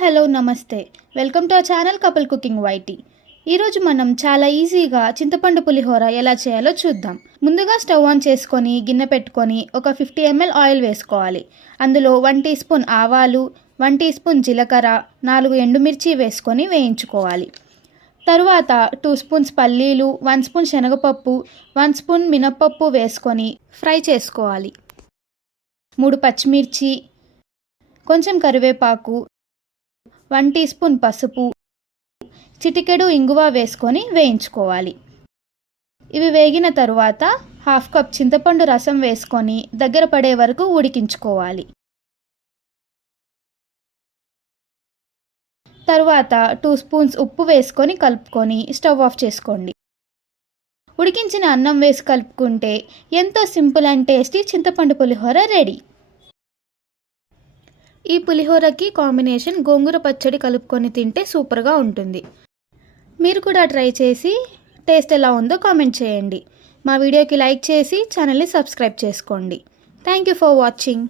Hello నమస్తే welcome to our channel couple cooking YT. ఈరోజు మనం చాలా ఈజీగా చింతపండు పులిహోర ఎలా చేయాలో చూద్దాం. ముందుగా స్టవ్ ఆన్ చేసుకొని గిన్నె పెట్టుకొని ఒక 50 ml ఆయిల్ వేసుకోవాలి. అందులో 1 టీ స్పూన్ ఆవాలు, 1 టీ స్పూన్ జీలకర్ర, 4 ఎండుమిర్చి వేసుకొని వేయించుకోవాలి. తరువాత 2 స్పూన్స్ పల్లీలు, 1 స్పూన్ శనగపప్పు, 1 స్పూన్ మినప్పప్పు వేసుకొని ఫ్రై చేసుకోవాలి. 3 పచ్చిమిర్చి, కొంచెం కరివేపాకు, 1 టీ స్పూన్ పసుపు, చిటికెడు ఇంగువ వేసుకొని వేయించుకోవాలి. ఇవి వేగిన తరువాత 1/2 కప్ చింతపండు రసం వేసుకొని దగ్గర పడే వరకు ఉడికించుకోవాలి. తరువాత 2 స్పూన్స్ ఉప్పు వేసుకొని కలుపుకొని స్టవ్ ఆఫ్ చేసుకోండి. ఉడికించిన అన్నం వేసి కలుపుకుంటే ఎంతో సింపుల్ అండ్ టేస్టీ చింతపండు పులిహోర రెడీ. ఈ పులిహోరకి కాంబినేషన్ గోంగూర పచ్చడి కలుపుకొని తింటే సూపర్గా ఉంటుంది. మీరు కూడా ట్రై చేసి టేస్ట్ ఎలా ఉందో కామెంట్ చేయండి. మా వీడియోకి లైక్ చేసి ఛానల్ని సబ్స్క్రైబ్ చేసుకోండి. Thank you for watching.